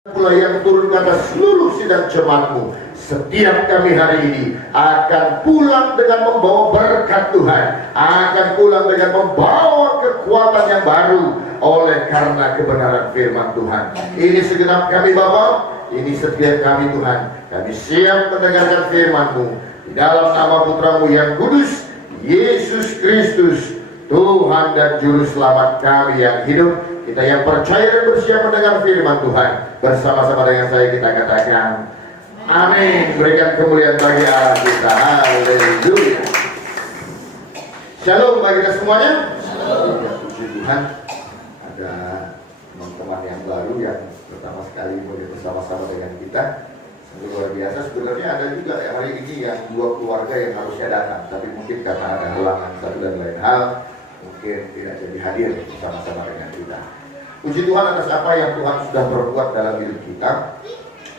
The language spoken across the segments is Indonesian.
Pula yang turun ke atas seluruh sidang jemaatmu. Setiap kami hari ini akan pulang dengan membawa berkat Tuhan, akan pulang dengan membawa kekuatan yang baru oleh karena kebenaran firman Tuhan. Ini segenap kami Bapa, ini setiap kami Tuhan. Kami siap mendengarkan firman-Mu di dalam nama Putramu yang kudus, Yesus Kristus, Tuhan dan Juru Selamat kami yang hidup. Kita yang percaya dan bersiap mendengar firman Tuhan, bersama-sama dengan saya kita katakan amin. Berikan kemuliaan bagi Allah kita. Haleluya. Shalom bagi kita semuanya. Shalom. Ya, puji Tuhan, ada teman-teman yang baru yang pertama sekali boleh bersama-sama dengan kita. Luar biasa. Sebenarnya ada juga hari ini yang dua keluarga yang harusnya datang, tapi mungkin karena ada halangan satu dan lain hal, mungkin tidak jadi hadir bersama-sama dengan kita. Puji Tuhan atas apa yang Tuhan sudah berbuat dalam hidup kita.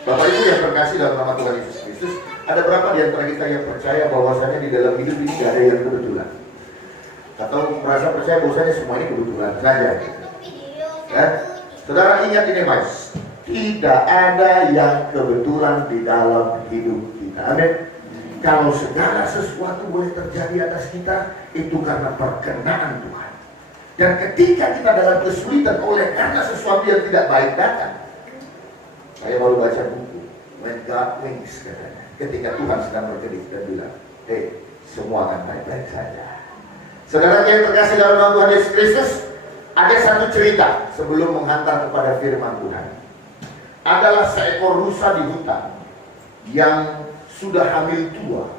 Bapak Ibu yang terkasih dalam nama Tuhan Yesus Kristus, ada berapa di antara kita yang percaya bahwasanya di dalam hidup ini tidak ada yang kebetulan? Atau merasa percaya bahwasanya semua ini kebetulan saja? Ya? Saudara ingat ini Mas, tidak ada yang kebetulan di dalam hidup kita. Amin. Kalau segala sesuatu boleh terjadi atas kita, itu karena perkenaan Tuhan. Dan ketika kita dalam kesulitan oleh karena sesuatu yang tidak baik datang, saya baru baca buku When God Winks katanya, ketika Tuhan sedang berkedip dan bilang, semua akan baik-baik saja. Saudara yang terkasih dalam nama Tuhan Yesus Kristus, ada satu cerita sebelum menghantar kepada firman Tuhan. Adalah seekor rusa di hutan yang sudah hamil tua,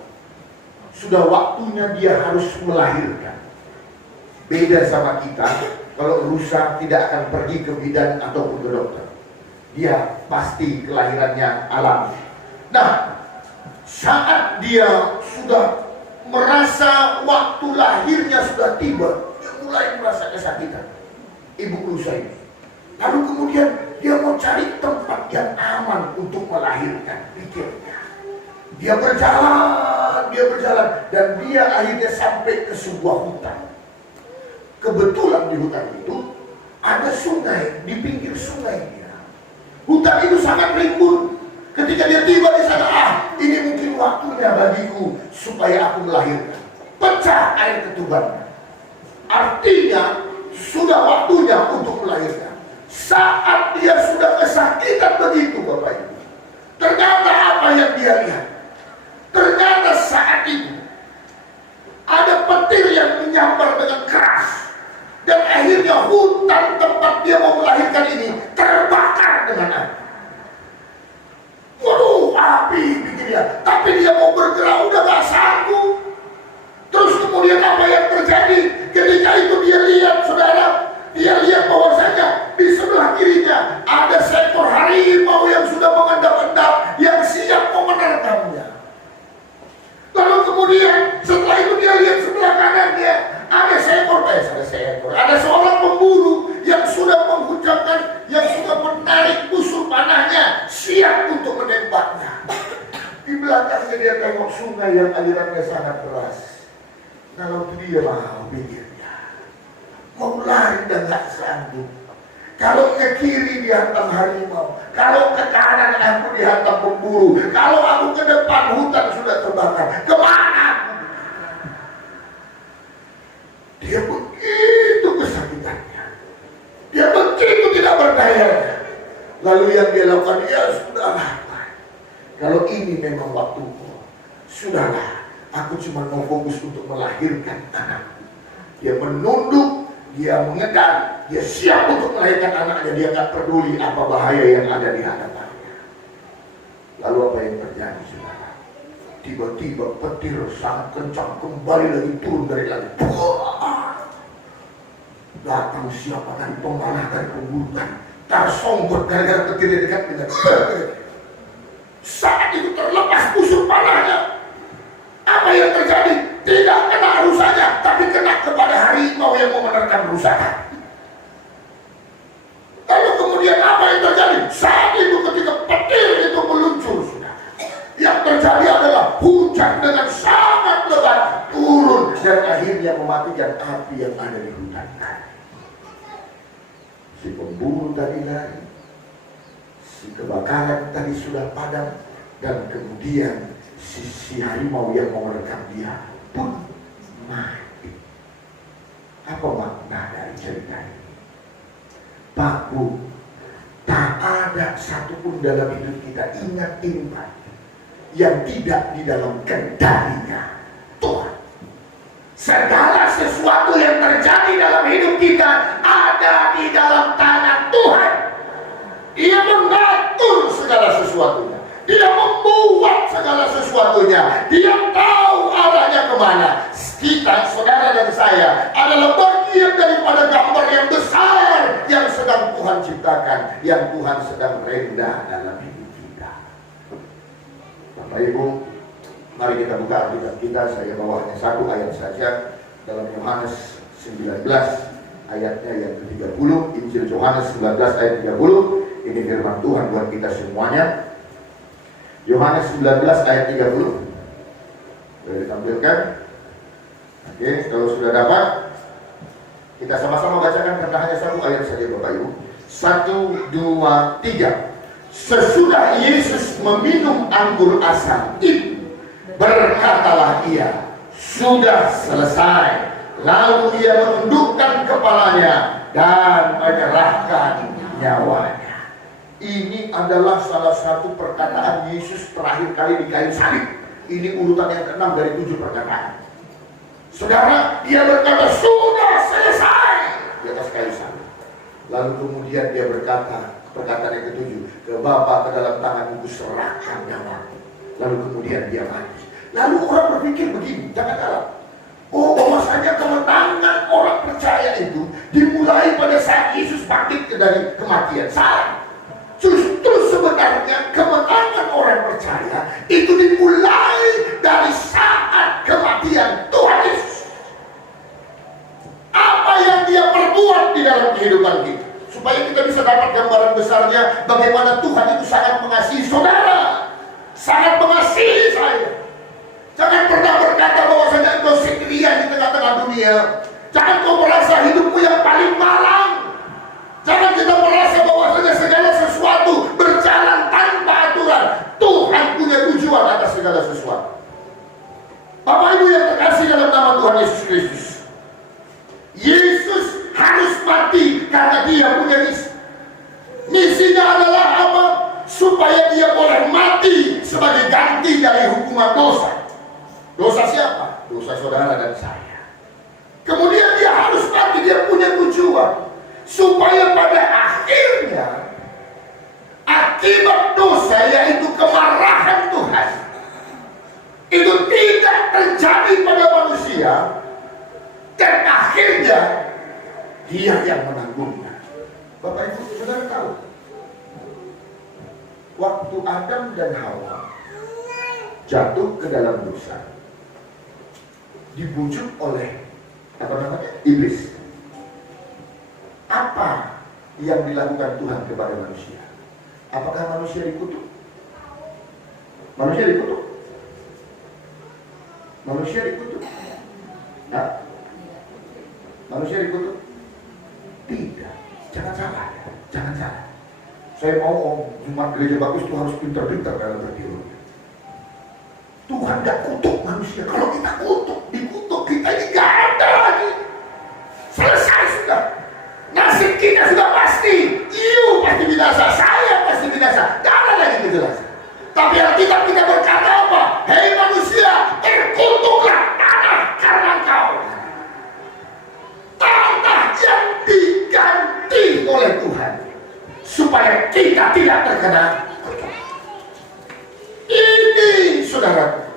sudah waktunya dia harus melahirkan. Beda sama kita, kalau rusa tidak akan pergi ke bidan ataupun ke dokter, dia pasti kelahirannya alami. Nah, saat dia sudah merasa waktu lahirnya sudah tiba, dia mulai merasa kesakitan, ibu rusa ini. Lalu kemudian dia mau cari tempat yang aman untuk melahirkan, pikirnya. Dia berjalan, dan dia akhirnya sampai ke sebuah hutan. Kebetulan di hutan itu ada sungai, di pinggir sungainya. Hutan itu sangat rimbun. Ketika dia tiba di sana, ini mungkin waktunya bagiku supaya aku melahirkan. Pecah air ketubannya. Artinya sudah waktunya untuk melahirkan. Saat dia sudah kesakitan begitu Bapak Ibu, ternyata apa yang dia lihat? Ternyata saat itu ada petir yang menyambar dengan keras. Dan akhirnya hutan tempat dia mau melahirkan ini terbakar dengan api. Waduh, api bikin dia. Tapi dia mau bergerak udah gak sanggup. Terus kemudian apa yang terjadi? Ketika itu dia lihat, saudara, dia lihat bahwasanya di sebelah kirinya ada seekor harimau yang sudah mengendap-endap, yang siap mau menerkamnya. Lalu kemudian setelah itu dia lihat sebelah kanannya ada seorang pemburu yang sudah menghujamkan, yang sudah menarik busur panahnya, siap untuk menembaknya. Di belakangnya dia tengok sungai yang alirannya sangat deras. Kalau dia mau pikirnya, mau lari dan gak sanggup. Kalau ke kiri dihantam harimau, kalau ke kanan aku dihantam pemburu, kalau aku ke depan hutan sudah terbakar, kemana aku? Dia begitu kesakitannya, dia begitu tidak berdaya. Lalu yang dia lakukan, ya sudahlah, kalau ini memang waktuku, sudahlah, aku cuma mau fokus untuk melahirkan anakku. Dia menunduk, dia mengedan, dia siap untuk melahirkan anaknya. Dia gak peduli apa bahaya yang ada di hadapannya. Lalu apa yang terjadi saudara? Tiba-tiba petir sangat kencang kembali lagi turun dari langit. Datang siapa dari pemanah, dari pemburu, tersonggot gara-gara petir dekat dengan saat itu terlepas busur panahnya. Apa yang terjadi? Tidak kena rusanya, tapi kena kepada harimau yang mau menerkam rusa. Lalu kemudian apa yang terjadi? Saat itu ketika petir itu meluncur, yang terjadi adalah hujan dengan sangat lebat turun dan akhirnya mematikan api yang ada di hutan. Si pemburu tadi lari, si kebakaran tadi sudah padam, dan kemudian si harimau yang mau merekam dia pun mati. Apa makna dari cerita ini? Pak Bu, tak ada satupun dalam hidup kita, ingat ini Pak, yang tidak di dalam kendalinya Tuhan. Segala sesuatu yang terjadi dalam hidup kita ada di dalam tangan Tuhan. Dia mengatur segala sesuatunya. Dia membuat segala sesuatunya. Dia tahu arahnya kemana. Kita, saudara dan saya, adalah bagian daripada gambar yang besar yang sedang Tuhan ciptakan, yang Tuhan sedang rendah dalam hidup kita. Bapak Ibu, mari kita buka Alkitab kita. Saya bawa hanya satu ayat saja dalam Yohanes 19 ayatnya yang ke-30. Injil Yohanes 19 ayat 30. Ini firman Tuhan buat kita semuanya. Yohanes 19 ayat 30. Boleh ditampilkan? Oke, kalau sudah dapat, kita sama-sama bacakan karena hanya satu ayat saja Bapak Ibu. 1, 2, 3. Sesudah Yesus meminum anggur asam itu, berkatalah ia, sudah selesai. Lalu ia menundukkan kepalanya dan menyerahkan nyawanya. Ini adalah salah satu perkataan Yesus terakhir kali di kayu salib. Ini urutan yang ke-6 dari 7 perkataan. Saudara, dia berkata sudah selesai di atas kayu salib. Lalu kemudian dia berkata, perkataan yang ke-7, ke Bapa, ke dalam tanganmu kuserahkan nyawaku. Lalu kemudian dia mati. Lalu orang berpikir begini, jangan salah. Oh, bahwasanya kemenangan orang percaya itu dimulai pada saat Yesus bangkit dari kematian. Salah. Justru sebenarnya kemenangan orang percaya itu dimulai dari saat kematian Tuhan Yesus. Apa yang dia perbuat di dalam kehidupan kita, supaya kita bisa dapat gambaran besarnya bagaimana Tuhan itu sangat mengasihi saudara, sangat mengasihi saya. Jangan pernah berkata bahwasanya engkau sendirian di tengah-tengah dunia. Jangan kau merasa hidupmu yang paling malang. Jangan kita merasa bahwasanya segala sesuatu berjalan tanpa aturan. Tuhan punya tujuan atas segala sesuatu. Bapak Ibu yang terkasih dalam nama Tuhan Yesus Kristus, Yesus harus mati karena dia punya misi. Misinya adalah apa? Supaya dia boleh mati sebagai ganti dari hukuman dosa. Dosa siapa? Dosa saudara dan saya. Kemudian dia harus mati, dia punya tujuan. Supaya pada akhirnya akibat dosa, yaitu kemarahan Tuhan, itu tidak terjadi pada manusia, dan akhirnya dia yang menanggungnya. Bapak Ibu saudara tahu, waktu Adam dan Hawa jatuh ke dalam dosa, dibujuk oleh iblis. Apa yang dilakukan Tuhan kepada manusia? Apakah manusia dikutuk? Manusia dikutuk? Manusia dikutuk? Nah, manusia dikutuk? Tidak. Jangan salah. Jangan salah. Saya mau umat gereja bagus itu harus pintar-pintar dalam berteologi. Tuhan gak kutuk manusia. Kalau kita dikutuk, kita ini gak ada lagi. Selesai sudah. Nasib kita sudah pasti. You pasti binasa, saya pasti binasa. Tidak ada lagi kejelasan. Tapi Alkitab kita berkata apa? Hei manusia, terkutuklah tanah karena engkau. Tanah yang diganti oleh Tuhan, supaya kita tidak terkena kutuk. Ini saudara.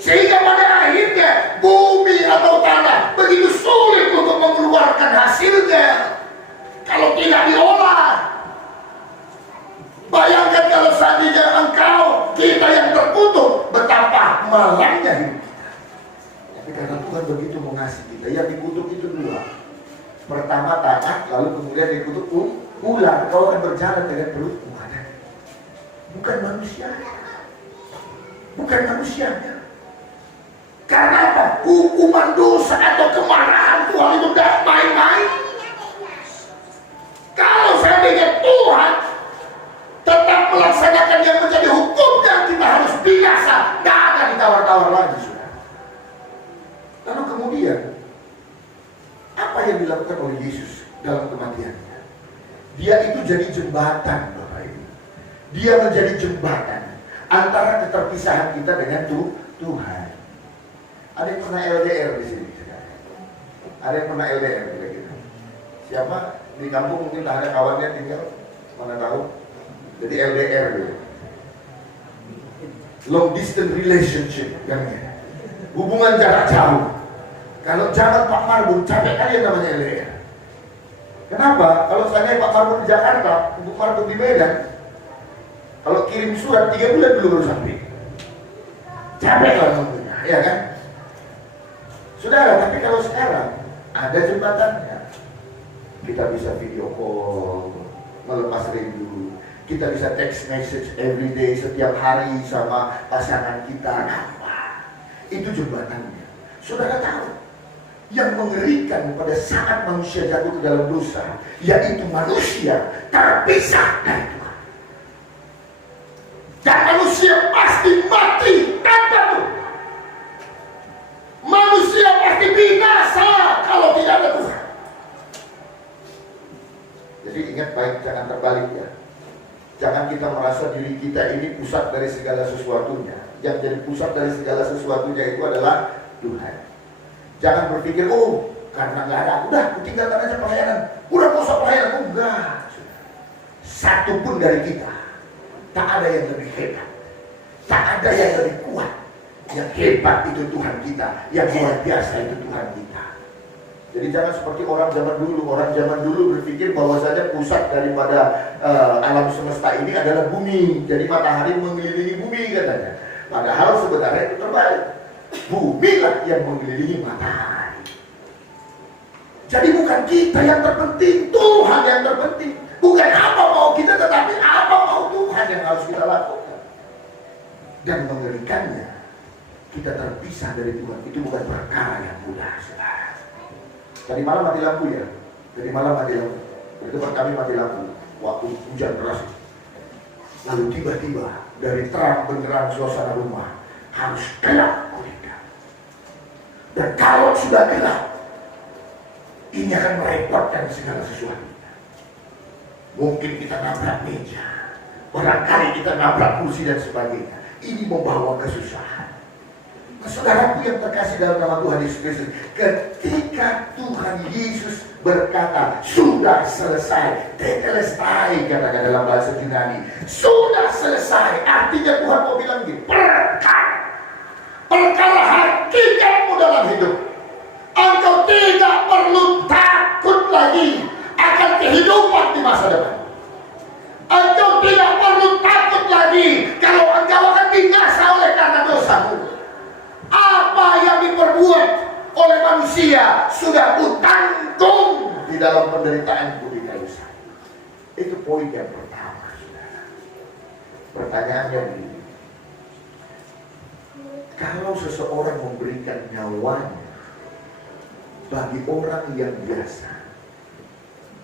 Sehingga pada akhirnya bumi atau tanah begitu sulit untuk mengeluarkan hasilnya kalau tidak diolah. Bayangkan kalau seandainya engkau, kita yang terkutuk, betapa malangnya hidup kita. Tapi karena Tuhan begitu mengasihi kita, yang dikutuk itu dua. Pertama tanah, lalu kemudian dikutuk ular. Kau akan berjalan dengan perutmu, bukan manusianya. Bukan manusianya. Karena apa? Hukuman dosa atau kemarahan Tuhan itu tidak main-main. Kalau seandainya Tuhan tetap melaksanakan yang menjadi hukumnya, kita harus binasa. Tidak ada ditawar-tawar lagi, saudara. Lalu kemudian, apa yang dilakukan oleh Yesus dalam kematiannya? Dia itu jadi jembatan, Bapak Ibu. Dia menjadi jembatan antara keterpisahan kita dengan Tuhan. Ada yang pernah LDR di sini? Ada yang pernah LDR kira-kira? Siapa di kampung mungkin tak ada kawannya tinggal? Mana tahu? Jadi LDR gitu. Long distance relationship kan ya. Hubungan jarak jauh. Kalau zaman Pak Marbun capek kali yang namanya LDR. Kenapa? Kalau saya Pak Marbun di Jakarta, Pak Marbun di Medan, kalau kirim surat 3 bulan dulu baru sampai. Capek lah tentunya, ya kan? Saudara, tapi kalau sekarang ada jembatannya. Kita bisa video call, melepas rindu. Kita bisa text message every day, setiap hari sama pasangan kita. Apa? Itu jembatannya. Saudara tahu, yang mengerikan pada saat manusia jatuh ke dalam dosa, yaitu manusia terpisah dari Tuhan. Dan manusia pasti mati tanpa Tuhan. Manusia pasti binasa kalau tidak ada Tuhan. Jadi ingat baik, jangan terbalik ya. Jangan kita merasa diri kita ini pusat dari segala sesuatunya. Yang jadi pusat dari segala sesuatunya itu adalah Tuhan. Jangan berpikir, oh karena nggak ada, udah tinggalkan aja pelayanan. Udah nggak usah pelayanan. Enggak. Satu pun dari kita tak ada yang lebih hebat, tak ada yang lebih kuat. Yang hebat itu Tuhan kita, yang luar biasa itu Tuhan kita. Jadi jangan seperti orang zaman dulu. Orang zaman dulu berpikir bahwasanya pusat daripada alam semesta ini adalah bumi. Jadi matahari mengelilingi bumi katanya. Padahal sebenarnya itu terbalik. Bumi lah yang mengelilingi matahari. Jadi bukan kita yang terpenting, Tuhan yang terpenting. Bukan apa mau kita, tetapi apa mau Tuhan yang harus kita lakukan. Dan mengerikannya, kita terpisah dari Tuhan itu bukan perkara yang mudah, saudara. Tadi malam mati lampu ya. Tadi malam mati lampu. Di tempat kami mati lampu. Waktu hujan deras. Lalu tiba-tiba dari terang benderang suasana rumah harus gelap gulita. Dan kalau sudah gelap, ini akan merepotkan segala sesuatunya. Mungkin kita nabrak meja, barangkali kita nabrak kursi dan sebagainya. Ini membawa kesusahan. Saudaraku yang terkasih dalam nama Tuhan Yesus Kristus, ketika Tuhan Yesus berkata sudah selesai, tetelestai katakan dalam bahasa Yunani, sudah selesai, artinya Tuhan mau bilang gini, perkara hakikatmu dalam hidup, engkau tidak perlu takut lagi akan kehidupan di masa depan. Engkau tidak perlu takut lagi kalau engkau akan binasa oleh karena dosamu. Apa yang diperbuat oleh manusia sudah kutanggung di dalam penderitaanku di kayu salib. Itu poin yang pertama, saudara. Pertanyaannya begini, kalau seseorang memberikan nyawanya bagi orang yang biasa,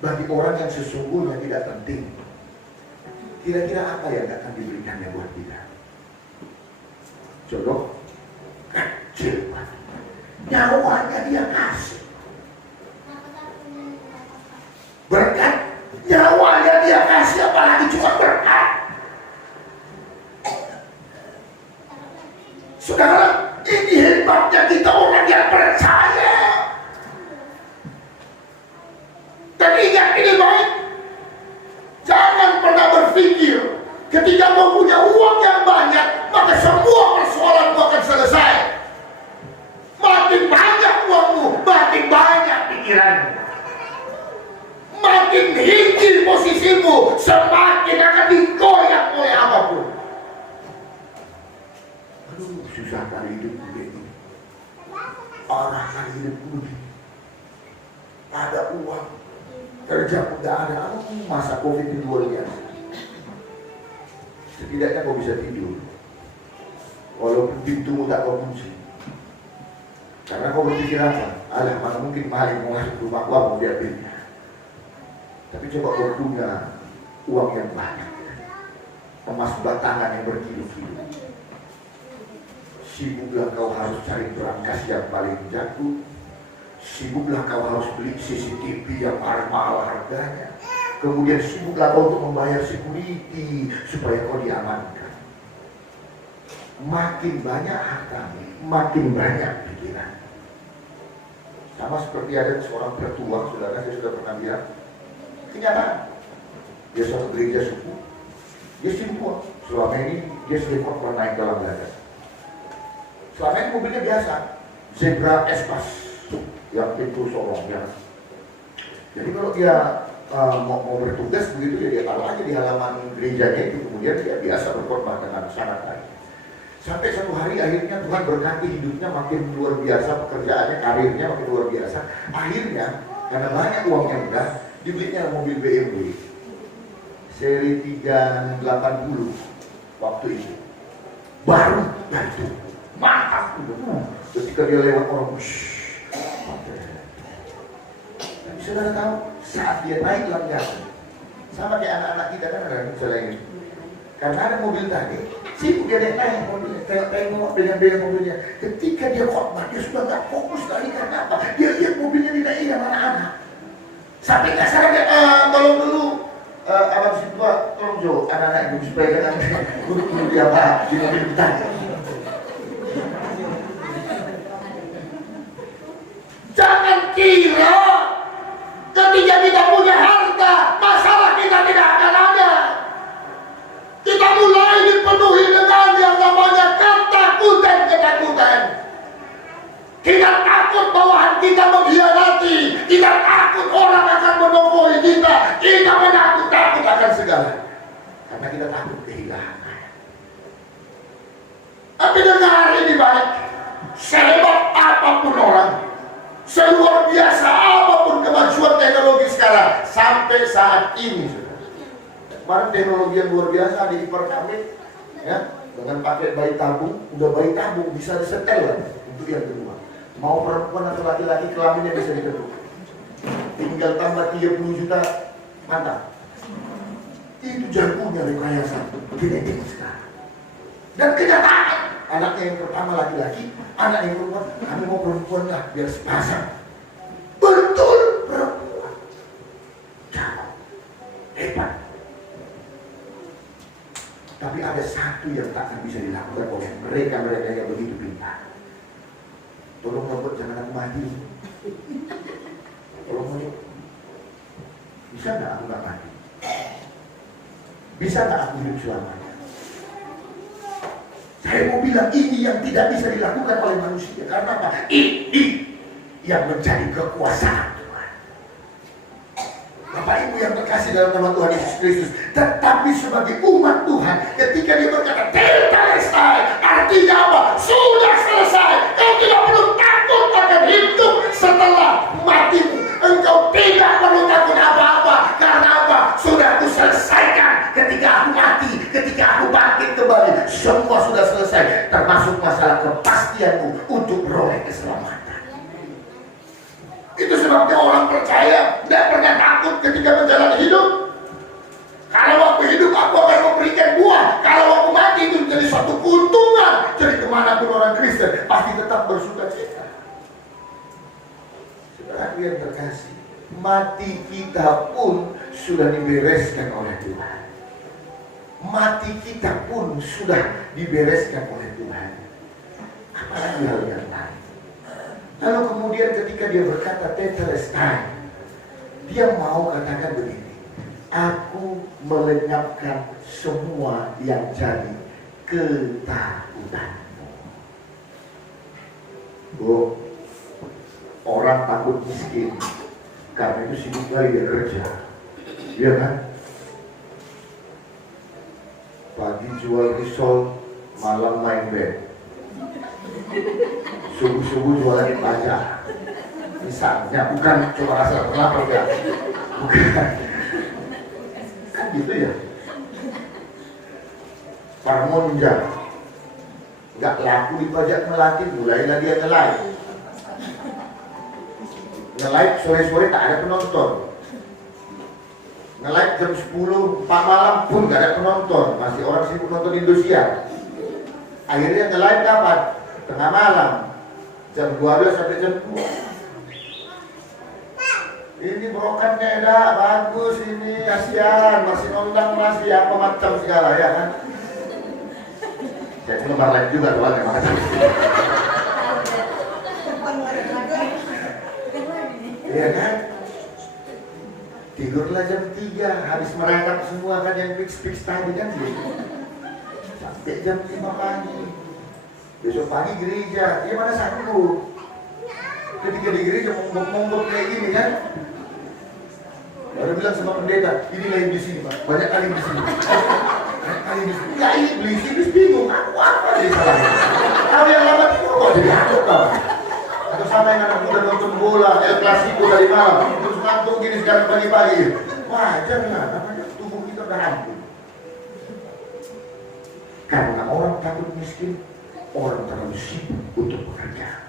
bagi orang yang sesungguhnya tidak penting, kira-kira apa yang akan diberikannya buat kita? Contoh kecil, nyawanya dia kasih berkat, nyawanya dia kasih, apalagi cuma berkat. Saudara, ini hebatnya kita orang yang percaya. Dan ingat ini baik, jangan pernah berpikir ketika mau punya uang yang banyak maka semua persoalanmu akan selesai. Makin banyak uangmu, makin banyak pikiranmu, makin tinggi posisimu, semakin akan digoyang oleh apapun. Aduh, susah kali hidup begini. Orang kali hidup begini. Ada uang, kerja pun gak ada. Masa Covid itu luar biasa. Setidaknya kau bisa tidur, walaupun pintumu tak kau kunci. Karena kau berpikir apa? Alah, mana mungkin maling mau masuk rumah gua mau diambilnya. Tapi coba kau punya uang yang banyak, emas batangan yang berkilu-kilu. Sibuklah kau harus cari berangkas yang paling jago. Sibuklah kau harus beli CCTV yang mahal harganya. Kemudian sibuklah kau untuk membayar security supaya kau diamankan. Makin banyak harta, makin banyak pikiran. Sama seperti ada seorang tertua, saudara, saya sudah pernah lihat. Kenyataan. Dia suatu gereja suku. Dia simpul. Selama ini dia sering pernah naik dalam dada. Selama ini mobilnya biasa, Zebra Espas yang pintu sorongnya. Jadi kalau dia mau bertugas begitu, ya dia taruh aja di halaman gerejanya itu. Kemudian dia biasa berkorban dengan sangat baik. Sampai satu hari akhirnya Tuhan berkati hidupnya makin luar biasa, pekerjaannya, karirnya makin luar biasa. Akhirnya karena banyak uangnya udah, dibelinya mobil BMW seri 380 waktu itu. Baru itu mantap. Ketika dia lewat orang, tapi saudara tahu saat dia naik landasan, sama kayak anak-anak kita kan ada misalnya ini. Karena ada mobil tadi, sibuk dia naik mobilnya, tengok dengan mobilnya. Ketika dia khotbah, dia sudah nggak fokus lagi. Karena apa? Dia lihat mobilnya dinaikin anak-anak. Sampai nggak sadar dia, tolong dulu, abang si tua, tolong Jo, anak-anak ibu supaya dengan guru dia pak di mobil kita. Jangan kira ketika kita punya harta, masalah kita tidak akan ada. Kita mulai dipenuhi dengan yang namanya ketakutan. Kita takut bahwa kita mengkhianati. Kita takut orang akan menongoli kita. Kita menakut-takut akan segala. Karena kita takut kehilangan. Tapi dengar ini baik. Sehebat apapun orang, seluar biasa apapun kemajuan teknologi sekarang, sampai saat ini, kemarin teknologi yang luar biasa di ipar kami, ya, dengan pakai bayi tabung, udah bayi tabung bisa disetel lah untuk yang kedua. Mau perempuan atau laki-laki kelaminnya bisa ditentukan. Tinggal tambah 30 juta, mantap. Itu jagonya rekayasa genetik sekarang. Dan kenyataan, anaknya yang pertama laki-laki, anak yang perempuan, kami mau perempuan lah biar sepasang. Betul perempuan. Jago, hebat. Tapi ada satu yang tak akan bisa dilakukan oleh mereka yang begitu pintar. Tolong robot jangan aku mati. Tolong robot. Bisa nggak aku nggak mati? Bisa nggak aku hidup selamanya? Saya mau bilang ini yang tidak bisa dilakukan oleh manusia. Karena apa? Ini yang menjadi kekuasaan Tuhan. Bapak Ibu yang terkasih dalam nama Tuhan Yesus Kristus. Tetapi sebagai umat Tuhan, ketika dia berkata tetelestai, artinya apa? Sudah selesai. Kau tidak perlu takut akan hidup setelah matimu. Engkau tidak perlu takut apa-apa. Karena apa? Sudah aku selesaikan ketika aku mati, ketika aku bangkit kembali. Semua sudah selesai, termasuk masalah kepastianmu untuk beroleh keselamatan. Itu sebabnya orang percaya tidak pernah takut ketika menjalani hidup. Kalau waktu hidup aku akan memberikan buah. Kalau waktu mati itu menjadi suatu keuntungan. Jadi kemanapun orang Kristen pasti tetap bersuka cita. Saudara yang terkasih, mati kita pun sudah dibereskan oleh Tuhan. Mati kita pun sudah dibereskan oleh Tuhan. Apalagi hal yang lain. Lalu kemudian ketika dia berkata tetelestai, dia mau katakan begini, aku melenyapkan semua yang jadi ketakutanmu. Bu, orang takut miskin karena itu sibuk kali dia kerja, iya kan? Pagi jual risol, malam main band, subuh-subuh jualan pajak. Misalnya, bukan cuma asal lapar ya, bukan. Kan gitu ya. Parmonja, nggak laku di pajak Melati, mulailah dia nge-live. Nge-live sore-sore tak ada penonton. nge-live jam 10, 4 malam pun gak ada penonton, masih orang sibuk nonton Indosiar. Akhirnya nge-live kapan? Tengah malam, jam 12 sampai jam 2. Ini brokatnya enak, bagus ini, kasihan, masih nonton masih apa macam segala ya kan. Saya pun live juga soalnya makanya. Iya kan? Tidurlah jam 3, habis merangkap semua kan yang fix tadi kan gitu. Sampai jam 5 pagi. Besok pagi gereja, dia mana sanggup. Ketika di gereja monggok kayak gini kan. Baru bilang sama pendeta, inilah yang di sini Pak, banyak kali di sini. Banyak kali di sini. Ya iblis bingung, aku apa jadi salahnya? Tahu yang lama itu kok jadi aku Pak. Atau sama yang anak muda nonton bola, El Clasico dari malam, terus ngantuk gini sekarang pagi-pagi. Wajar lah, namanya tubuh kita udah hancur. Karena orang takut miskin, orang terlalu sibuk untuk bekerja.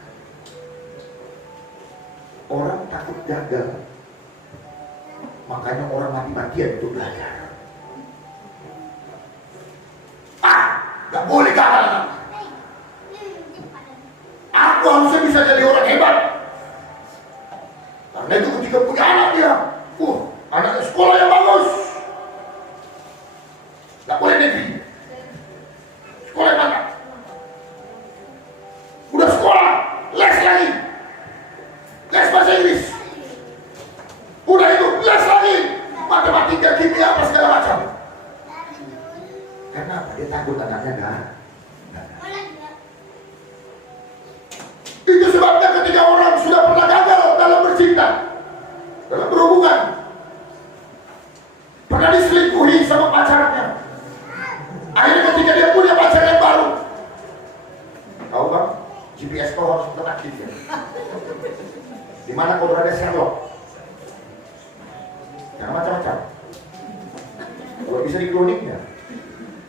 Orang takut gagal, makanya orang mati-matian untuk belajar. Gak boleh gagal. Aku harusnya bisa jadi orang hebat. Karena itu ketika punya anak dia, anaknya sekolah yang bagus. Gak boleh negeri. Sekolah yang mana? Udah sekolah, les lagi. Les bahasa Inggris. Udah itu, les lagi. Matematika, kimia, apa segala macam. Karena apa? Dia takut anaknya gak. Itu sebabnya ketika orang sudah pernah gagal dalam bercinta, dalam berhubungan, pernah diselingkuhi sama pacarnya, akhirnya ketika dia punya pacar yang baru, tahu bang, GPS kau harus teraktif ya. Dimana kau berada Sherlock, jangan macam-macam. Kalau bisa dikloniknya,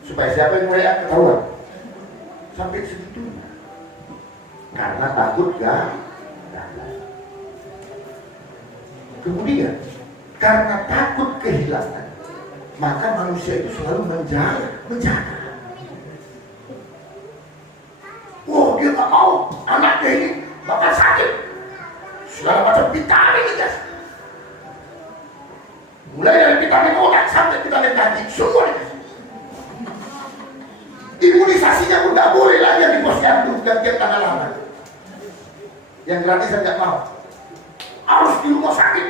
supaya siapa yang mulai ketahuan. Sampai segitu. Karena takut gagal. Kemudian karena takut kehilangan, maka manusia itu selalu menjaga. Dia tak mau anaknya ini bakal sakit, segala macam vitamin dikasih, mulai dari vitamin otak sampai vitamin kaki, semua dikasih. Imunisasinya pun tidak boleh lagi yang di posyandu gantian tanggal lama. Yang gratisan nggak mau, harus di rumah sakit.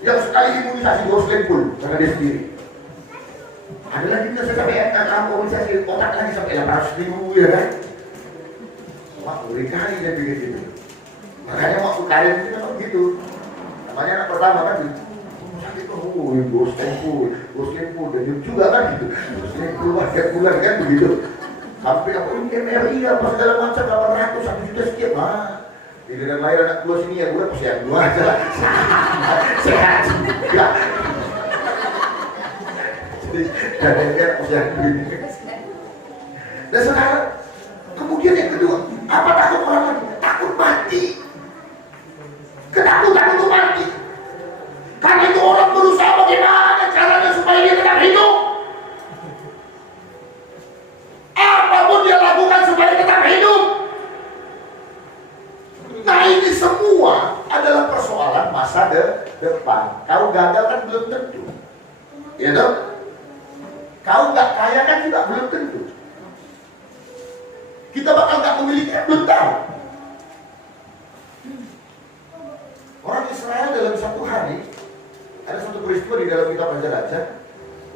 Yang sekali imunisasi 2 lempul karena dia sendiri. Ada lagi bisa sampai kamu imunisasi otak lagi sampai 800.000 ya kan? Wah, kali dia pikir gitu. Makanya waktu kalian itu memang gitu. Namanya anak pertama kan gitu. Sakit tuh, bos lempul, dan juga kan gitu. Bos lempul, tiap bulan kan begitu. Sampai apa ini MRI apa segala macam 800, 1 juta sekian mah. Jadi dan lahir anak gua sini ya gua posyandu dua aja lah. Sehat juga. Jadi dan yang posyandu ini. Dan sekarang kemudian yang kedua, apa takut orang lagi? Takut mati. Ketakutan untuk mati. Karena itu orang berusaha bagaimana caranya supaya dia tetap hidup. Apapun dia lakukan supaya tetap hidup. Nah ini semua adalah persoalan masa depan. Kau gagal kan belum tentu. Ya dong? Kau nggak kaya kan juga belum tentu. Kita bakal nggak memiliki, belum tahu. Orang Israel dalam satu hari, ada satu peristiwa di dalam kitab Raja-Raja.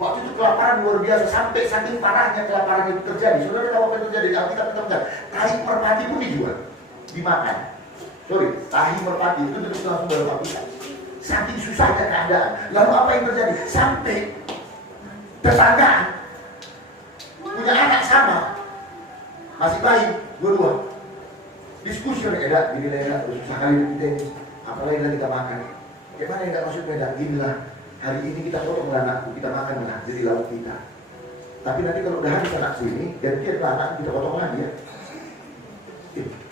Waktu itu kelaparan luar biasa, sampai saking parahnya kelaparan itu terjadi. Saudara tahu apa yang terjadi? Alkitab katakan, tahi merpati pun dijual, dimakan. Tahi merpati itu terus langsung dalam Alkitab. Saking susahnya keadaan. Lalu apa yang terjadi? Sampai tetanggaan punya anak sama, masih bayi, dua-dua. Diskusi mereka, gini lah ya, susah kali kita ini. Apalagi nanti kita makan. Gimana yang gak masuk beda? Ginilah, hari ini kita potong anakku, kita makan lah, jadi lauk kita. Tapi nanti kalau udah habis anak sini, gantian lah anak kita potong lagi ya.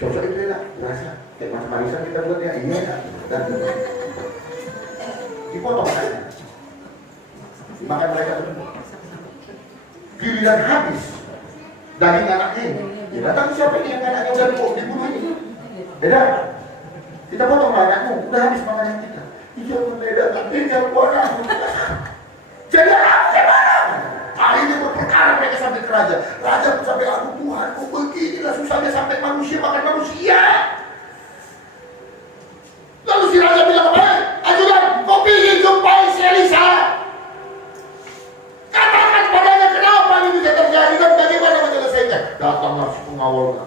Cocok itu ya, berasa. Kayak mas marisan kita buat ya, iya ya. Dan dipotong kan. dimakan mereka semua. Giliran habis daging anaknya ini, ya datang siapa ini yang anaknya udah dibunuh ini? Beda. Kita potong anakmu, udah habis makanan kita. Iya berbeda, tapi tinggal buah. Jadi gimana? Akhirnya berperkara mereka sampai ke raja. Raja pun sampai, aduh Tuhan, kok beginilah susahnya sampai manusia makan manusia. Lalu si raja bilang, ajudan, kau pergi jumpai si Elisa. Katakan padanya kenapa ini bisa terjadi dan bagaimana menyelesaikan. Datanglah si pengawalnya.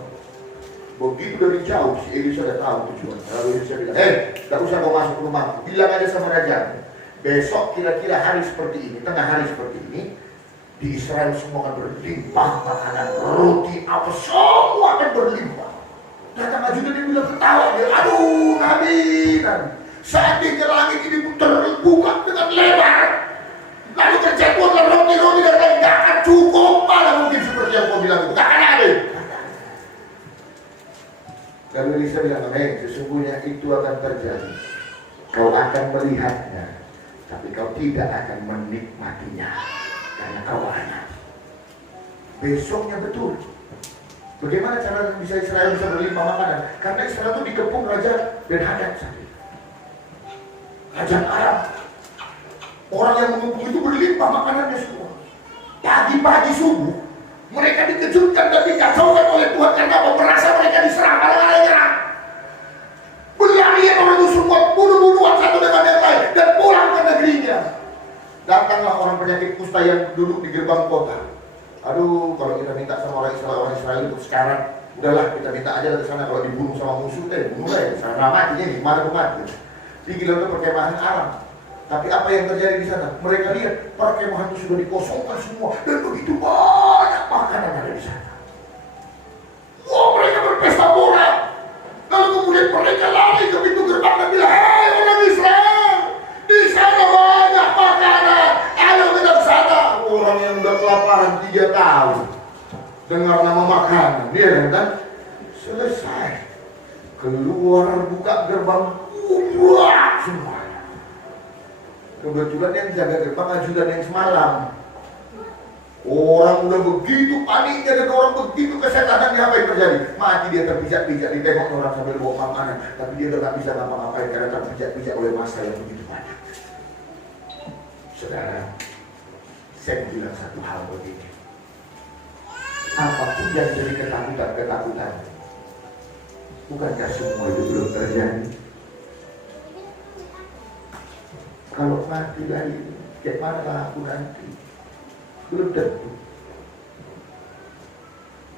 Begitu dari jauh si Elisa sudah tahu tujuan. Lalu Elisa bilang, tak usah kau masuk rumah. Bilang aja sama raja, besok kira-kira hari seperti ini, tengah hari seperti ini, di Israel semua akan berlimpah makanan, roti, apa semua akan berlimpah. Datang ajudan dia bilang ketawa dia, aduh Nabi. Seandainya langit ini terbuka dengan lebar, lalu terjatuhlah roti-roti dan lain, gak akan cukup. Mana mungkin seperti yang kau bilang itu, gak akan ada. Lalu Elisa bilang, sesungguhnya itu akan terjadi. Kau akan melihatnya, tapi kau tidak akan menikmatinya, karena kau anak. Besoknya betul. Bagaimana cara bisa Israel bisa berlimpah makanan? Karena Israel itu dikepung Raja Ben-Hadad. Raja Aram. Orang yang mengumpul itu berlimpah makanannya semua. Pagi-pagi subuh, mereka dikejutkan dan dikacaukan oleh Tuhan karena merasa mereka diserang, malah nyerang. Berlarian orang itu semua, bunuh-bunuhan satu dengan yang lain, dan pulang ke negerinya. Datanglah orang penyakit kusta yang duduk di gerbang kota. Aduh, kalau kita minta sama orang Israel untuk sekarang, udahlah kita minta aja ke sana. Kalau dibunuh sama musuh, bunuh aja. Sana matinya di mana pun mati. Digilang ke perkemahan Aram. Tapi apa yang terjadi di sana? Mereka lihat perkemahan itu sudah dikosongkan semua dan begitu banyak makanan ada di sana. Wah, mereka berpesta pora. Lalu kemudian mereka lari ke pintu gerbang dan bilang, hei orang Israel, di sana banyak makanan. Ayo kita ke sana. Orang yang udah kelaparan 3 tahun dengar nama makanan, dia kan selesai keluar buka gerbang, buat semuanya. Kebetulan yang jaga gerbang ajudan yang semalam. Orang udah begitu paniknya dan orang begitu kesetanan, apa yang terjadi? Mati dia terpijak-pijak, ditengok orang sambil bawa makanan, tapi dia tetap bisa ngapa-ngapain karena terpijak-pijak oleh massa yang begitu banyak. Saudara, saya bilang satu hal begini, apapun yang jadi ketakutan, bukankah semua itu belum terjadi? Kalau mati dari kayak mana aku nanti? Belum tentu.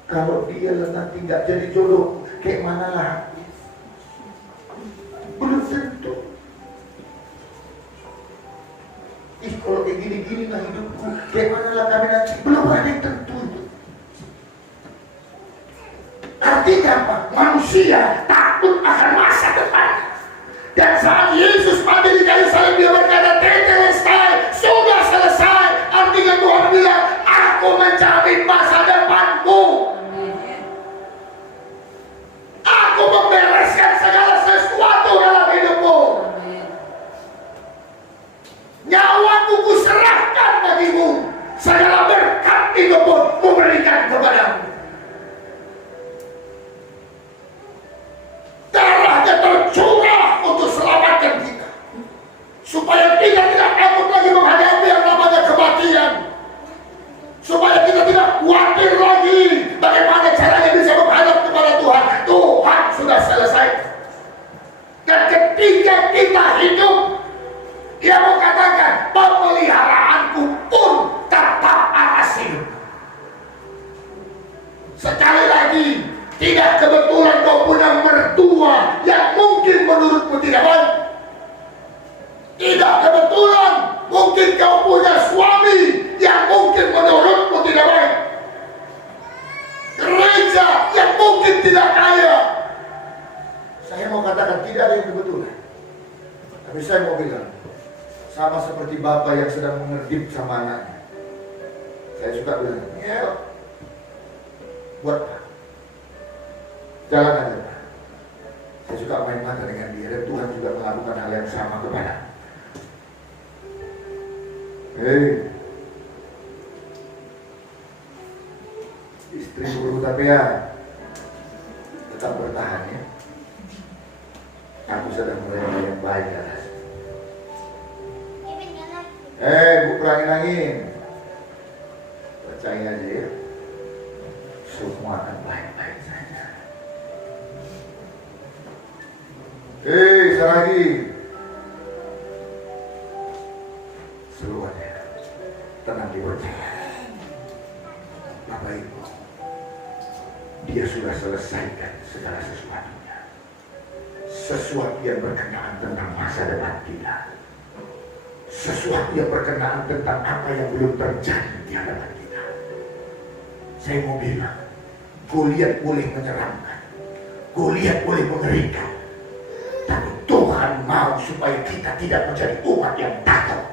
Kalau dia nanti nggak jadi jodoh, kayak mana lah? Belum tentu. Kalau kayak gini-gini lah hidupku, kayak mana lah kami nanti? Belum ada yang tentu itu. Artinya apa? Manusia takut akan masa depan. Dan saat Yesus mati di kayu salib, dia berkata, tetelestai, sudah selesai. Artinya Tuhan bilang, aku menjamin masa depanmu. Aku membereskan segala sesuatu dalam hidupmu. Nyawaku kuserahkan bagimu. Segala berkat itu pun kuberikan kepadamu. Darahnya tercurah untuk selamatkan kita, supaya kita tidak takut lagi menghadapi yang namanya kematian, supaya kita tidak khawatir lagi bagaimana caranya bisa menghadap kepada Tuhan. Tuhan sudah selesai. Dan ketika kita hidup, Dia mau katakan, pemeliharaanku pun tetap atas hidup. Sekali lagi, tidak kebetulan kau punya mertua yang mungkin menurutmu tidak baik. Tidak kebetulan mungkin kau punya suami yang mungkin menurutmu tidak baik. Gereja yang mungkin tidak kaya. Saya mau katakan tidak ada yang kebetulan. Tapi saya mau bilang, sama seperti bapak yang sedang mengedip sama anaknya. Saya suka bilang, ya, buat jalan aja. Saya suka main mata dengan dia, dan Tuhan juga melakukan hal yang sama kepada. Hei, Istri guru tapi ya tetap bertahan ya. Aku sedang mulai yang baik ya. Bu kurangin angin. Percaya aja ya. Semua akan baik-baik saja. Sekali lagi. Seluruhnya tenang dipercaya. Bapak Ibu, dia sudah selesaikan segala sesuatunya. Sesuatu yang berkenaan tentang masa depan kita. Sesuatu yang berkenaan tentang apa yang belum terjadi di hadapan kita. Saya mau bilang, Goliat boleh menyeramkan, Goliat boleh mengerikan, tapi Tuhan mau supaya kita tidak menjadi umat yang takut.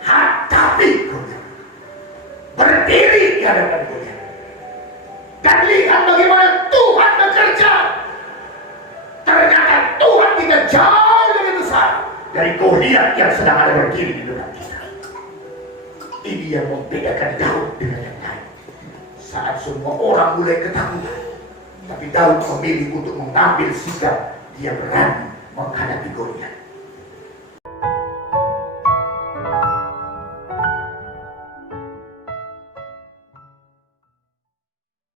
Hadapi Goliat, berdiri di hadapan Goliat, dan lihat bagaimana Tuhan bekerja. Ternyata Tuhan kita jauh lebih besar dari Goliat yang sedang ada berdiri di depan kita. Ini yang membedakan Daud dengan yang lain. Saat semua orang mulai ketakutan, tapi Daud memilih untuk mengambil sikap. Dia berani menghadapi Goliat.